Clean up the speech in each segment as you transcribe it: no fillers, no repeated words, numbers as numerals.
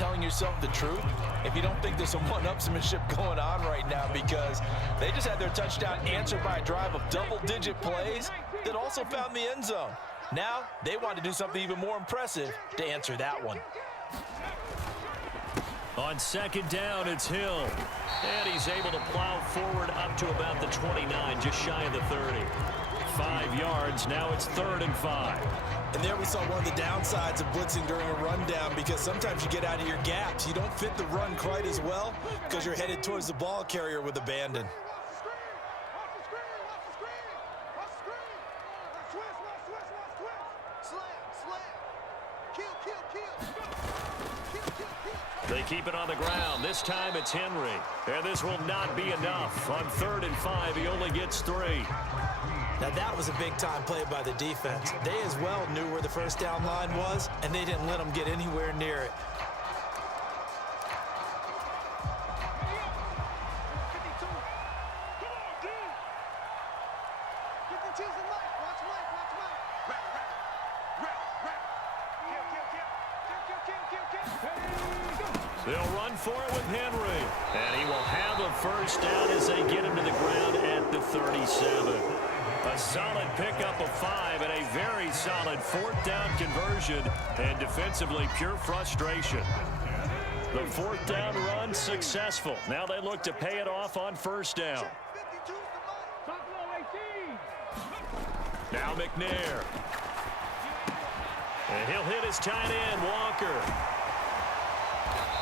telling yourself the truth if you don't think there's some one-upsmanship going on right now, because they just had their touchdown answered by a drive of double-digit plays that also found the end zone. Now they want to do something even more impressive to answer that one. On second down, it's Hill. And he's able to plow forward up to about the 29, just shy of the 30. 5 yards, now it's 3rd and 5. And there we saw one of the downsides of blitzing during a rundown, because sometimes you get out of your gaps. You don't fit the run quite as well because you're headed towards the ball carrier with abandon. They keep it on the ground. This time it's Henry. And this will not be enough. On 3rd and 5, he only gets 3. Now that was a big-time play by the defense. They as well knew where the first down line was, and they didn't let them get anywhere near it. They'll run for it with Henry. And he will have a first down as they get him to the ground at the 37. A solid pickup of 5 and a very solid 4th down conversion. And defensively, pure frustration. The 4th down run successful. Now they look to pay it off on first down. Now McNair. And he'll hit his tight end, Walker.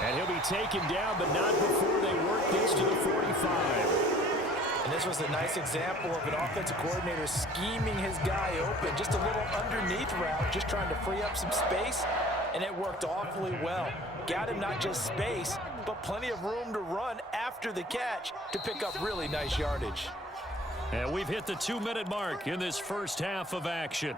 And he'll be taken down, but not before they work this to the 45. And this was a nice example of an offensive coordinator scheming his guy open. Just a little underneath route, just trying to free up some space, and it worked awfully well. Got him not just space, but plenty of room to run after the catch to pick up really nice yardage. And we've hit the 2-minute mark in this first half of action.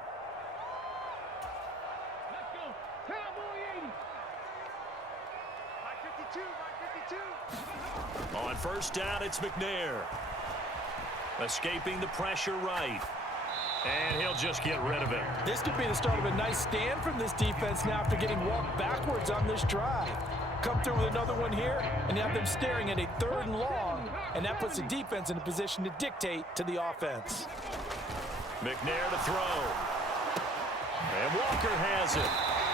On first down, it's McNair. Escaping the pressure right. And he'll just get rid of it. This could be the start of a nice stand from this defense now after getting walked backwards on this drive. Come through with another one here, and you have them staring at a 3rd and long, and that puts the defense in a position to dictate to the offense. McNair to throw. And Walker has it.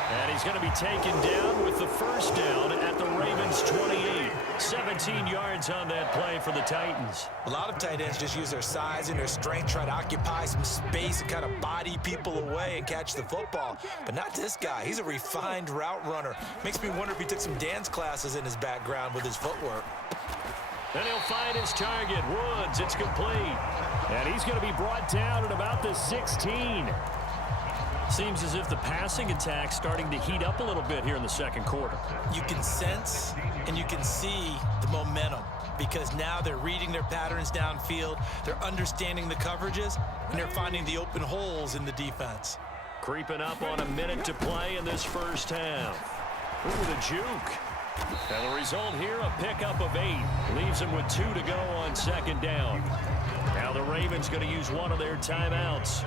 And he's going to be taken down with the first down at the Ravens' 28. 17 yards on that play for the Titans. A lot of tight ends just use their size and their strength, try to occupy some space and kind of body people away and catch the football. But not this guy. He's a refined route runner. Makes me wonder if he took some dance classes in his background with his footwork. Then he'll find his target, Woods. It's complete. And he's going to be brought down at about the 16. Seems as if the passing attack's starting to heat up a little bit here in the second quarter. You can sense and you can see the momentum, because now they're reading their patterns downfield, they're understanding the coverages, and they're finding the open holes in the defense. Creeping up on a minute to play in this first half. Ooh, the juke. And the result here, a pickup of 8. Leaves them with 2 to go on second down. Now the Ravens going to use one of their timeouts,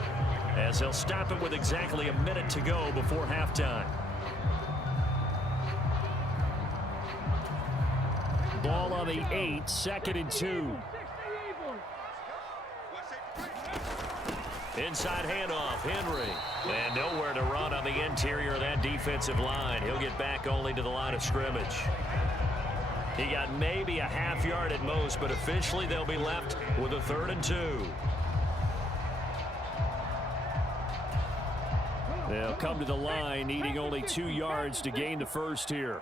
as they'll stop it with exactly a minute to go before halftime. Ball on the 8, 2nd and 2. Inside handoff, Henry. And nowhere to run on the interior of that defensive line. He'll get back only to the line of scrimmage. He got maybe a half yard at most, but officially they'll be left with a 3rd and 2. They'll come to the line, needing only 2 yards to gain the first here.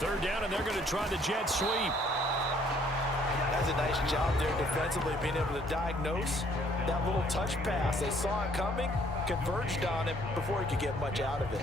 3rd down, and they're going to try the jet sweep. That's a nice job there defensively, being able to diagnose that little touch pass. They saw it coming, converged on it before he could get much out of it.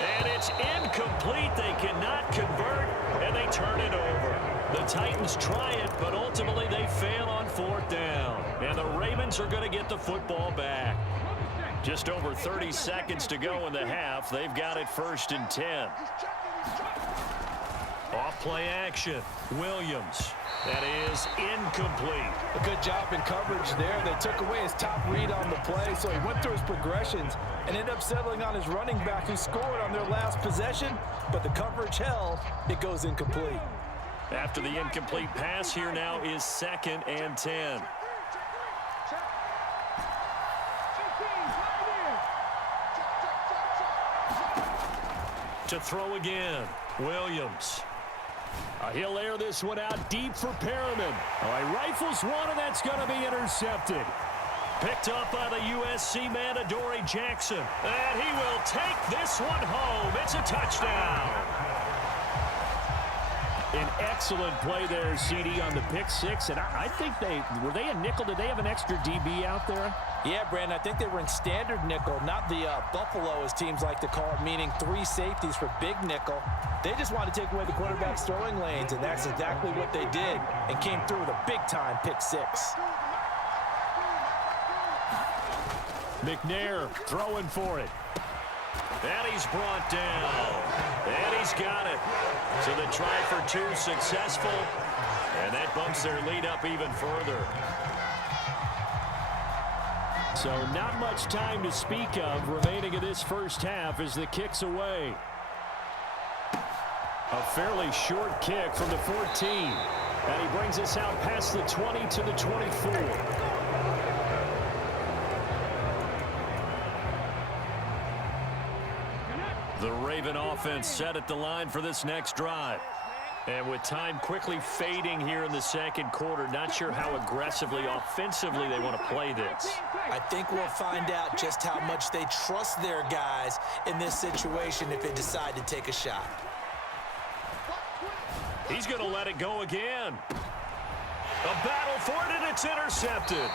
And it's incomplete. They cannot convert, and they turn it over. The Titans try it, but ultimately they fail on 4th down. And the Ravens are going to get the football back. Just over 30 seconds to go in the half. They've got it 1st and 10. Off play action. Williams. That is incomplete. A good job in coverage there. They took away his top read on the play, so he went through his progressions and ended up settling on his running back who scored on their last possession, but the coverage held. It goes incomplete. After the incomplete pass, here now is 2nd and 10. To throw again, Williams. He'll air this one out deep for Perriman. He rifles one, and that's going to be intercepted. Picked up by the USC man, Adoree Jackson. And he will take this one home. It's a touchdown. An excellent play there, CD, on the pick six. And I think were they a nickel? Did they have an extra DB out there? Yeah, Brandon, I think they were in standard nickel, not the Buffalo, as teams like to call it, meaning 3 safeties for big nickel. They just wanted to take away the quarterback's throwing lanes, and that's exactly what they did, and came through with a big-time pick six. McNair throwing for it. And he's brought down. And he's got it. So the try for 2 successful. And that bumps their lead up even further. So not much time to speak of remaining in this first half as the kick's away. A fairly short kick from the 14. And he brings us out past the 20 to the 24. The Raven offense set at the line for this next drive. And with time quickly fading here in the second quarter, not sure how aggressively, offensively they want to play this. I think we'll find out just how much they trust their guys in this situation if they decide to take a shot. He's going to let it go again. A battle for it, and it's intercepted.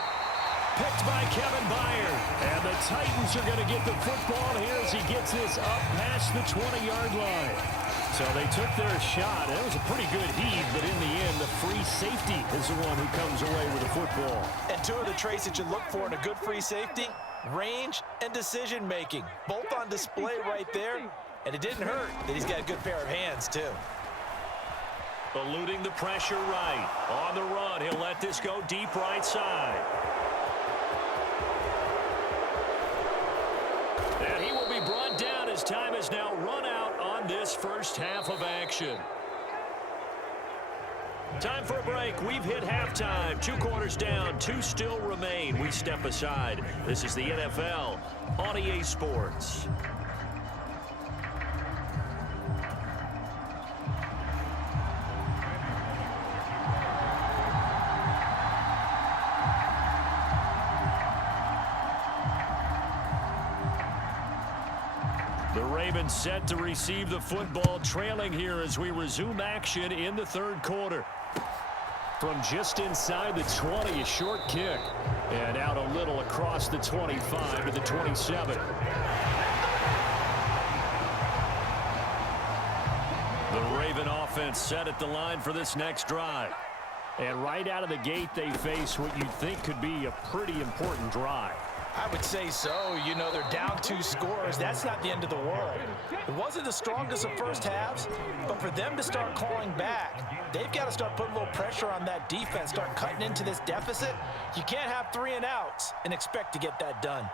Picked by Kevin Byard. And the Titans are going to get the football here as he gets this up past the 20-yard line. So they took their shot. It was a pretty good heave, but in the end, the free safety is the one who comes away with the football. And 2 of the traits that you look for in a good free safety, range and decision-making. Both on display right there. And it didn't hurt that he's got a good pair of hands, too. Eluding the pressure right. On the run, he'll let this go deep right side. And he will be brought down as time has now run out on this first half of action. Time for a break. We've hit halftime. 2 quarters down, 2 still remain. We step aside. This is the NFL on EA Sports. The Ravens set to receive the football, trailing here as we resume action in the third quarter. From just inside the 20, a short kick. And out a little across the 25 to the 27. The Raven offense set at the line for this next drive. And right out of the gate, they face what you'd think could be a pretty important drive. I would say so. You know, they're down 2 scores. That's not the end of the world. It wasn't the strongest of first halves, but for them to start clawing back, they've got to start putting a little pressure on that defense, start cutting into this deficit. You can't have 3 and outs and expect to get that done.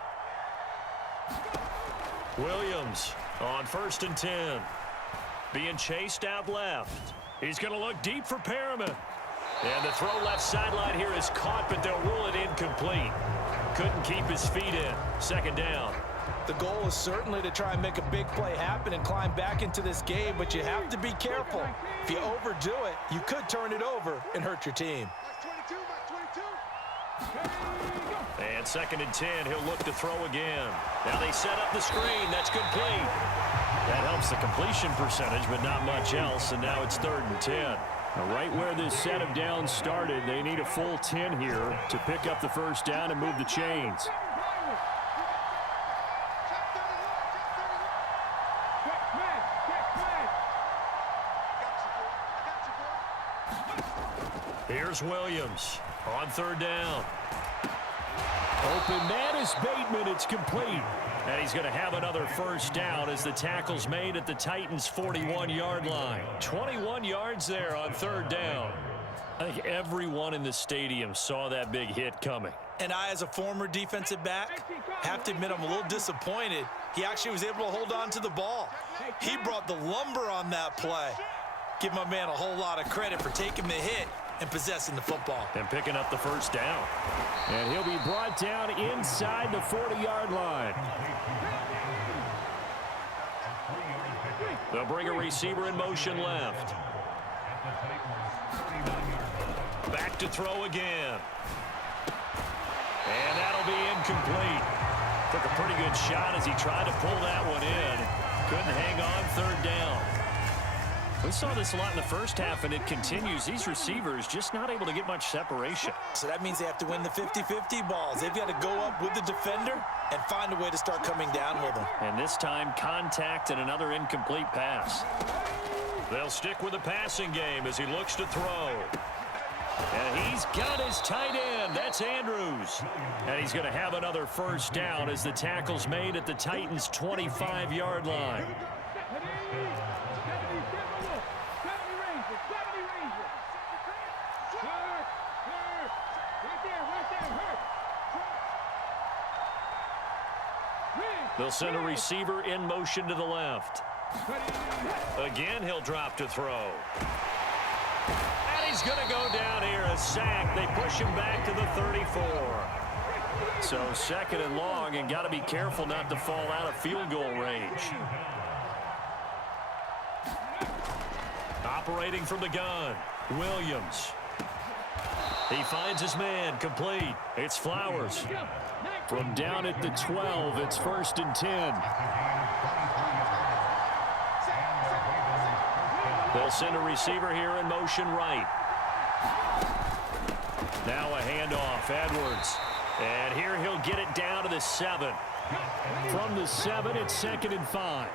Williams on 1st and 10. Being chased out left. He's going to look deep for Perriman. And the throw left sideline here is caught, but they'll rule it incomplete. Couldn't keep his feet in. 2nd down. The goal is certainly to try and make a big play happen and climb back into this game, but you have to be careful. If you overdo it, you could turn it over and hurt your team. And 2nd and 10, he'll look to throw again. Now they set up the screen. That's complete. That helps the completion percentage, but not much else, and now it's 3rd and 10. Right where this set of downs started, they need a full 10 here to pick up the first down and move the chains. Here's Williams on 3rd down. Open man is Bateman. It's complete. And he's going to have another first down as the tackle's made at the Titans' 41-yard line. 21 yards there on third down. I think everyone in the stadium saw that big hit coming. And I, as a former defensive back, have to admit I'm a little disappointed. He actually was able to hold on to the ball. He brought the lumber on that play. Give my man a whole lot of credit for taking the hit and possessing the football. And picking up the first down. And he'll be brought down inside the 40-yard line. They'll bring a receiver in motion left. Back to throw again. And that'll be incomplete. Took a pretty good shot as he tried to pull that one in. Couldn't hang on third down. We saw this a lot in the first half, and it continues. These receivers just not able to get much separation. So that means they have to win the 50-50 balls. They've got to go up with the defender and find a way to start coming down with them. And this time, contact and another incomplete pass. They'll stick with the passing game as he looks to throw. And he's got his tight end. That's Andrews. And he's going to have another first down as the tackle's made at the Titans' 25-yard line. They'll send a receiver in motion to the left. Again, he'll drop to throw. And he's going to go down here, a sack. They push him back to the 34. So second and long, and got to be careful not to fall out of field goal range. Operating from the gun, Williams. He finds his man, complete. It's Flowers. From down at the 12, it's 1st and 10. They'll send a receiver here in motion right. Now a handoff, Edwards. And here he'll get it down to the 7. From the 7, it's 2nd and 5.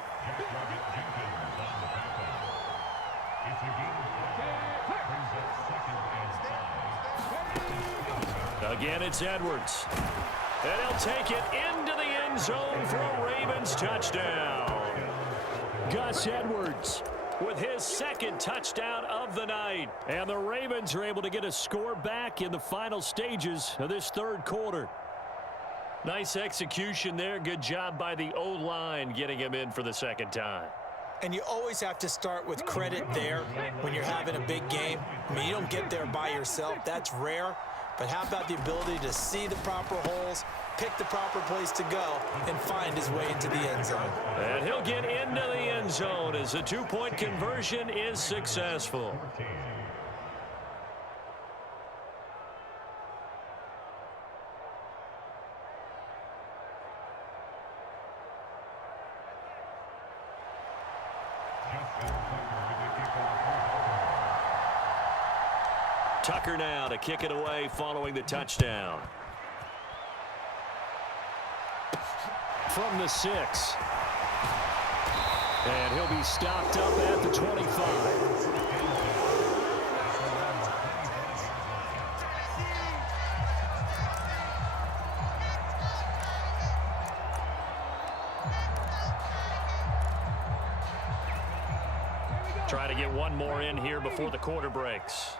Again, it's Edwards. And he'll take it into the end zone for a Ravens touchdown. Gus Edwards with his second touchdown of the night. And the Ravens are able to get a score back in the final stages of this third quarter. Nice execution there. Good job by the O-line getting him in for the second time. And you always have to start with credit there when you're having a big game. I mean, you don't get there by yourself. That's rare. But how about the ability to see the proper holes, pick the proper place to go, and find his way into the end zone? And he'll get into the end zone as the two-point conversion is successful. Tucker now to kick it away following the touchdown. From the 6. And he'll be stopped up at the 25. Try to get one more in here before the quarter breaks.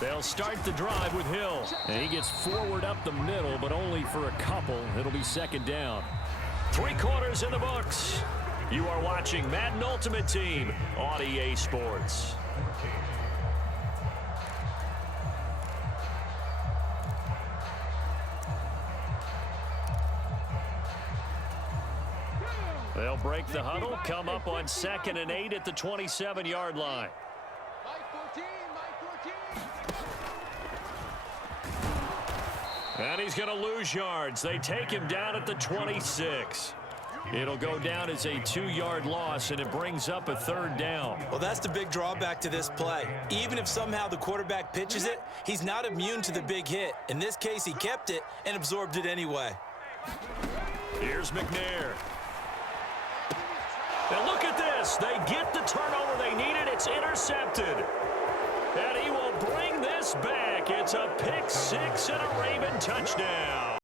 They'll start the drive with Hill. And he gets forward up the middle, but only for a couple. It'll be 2nd down. 3 quarters in the books. You are watching Madden Ultimate Team on EA Sports. They'll break the huddle, come up on 2nd and 8 at the 27-yard line. And he's going to lose yards. They take him down at the 26. It'll go down as a 2-yard loss, and it brings up a 3rd down. Well, that's the big drawback to this play. Even if somehow the quarterback pitches it, he's not immune to the big hit. In this case, he kept it and absorbed it anyway. Here's McNair. And look at this. They get the turnover they needed. It's intercepted. And he will bring this back. It's a pick six and a Raven touchdown.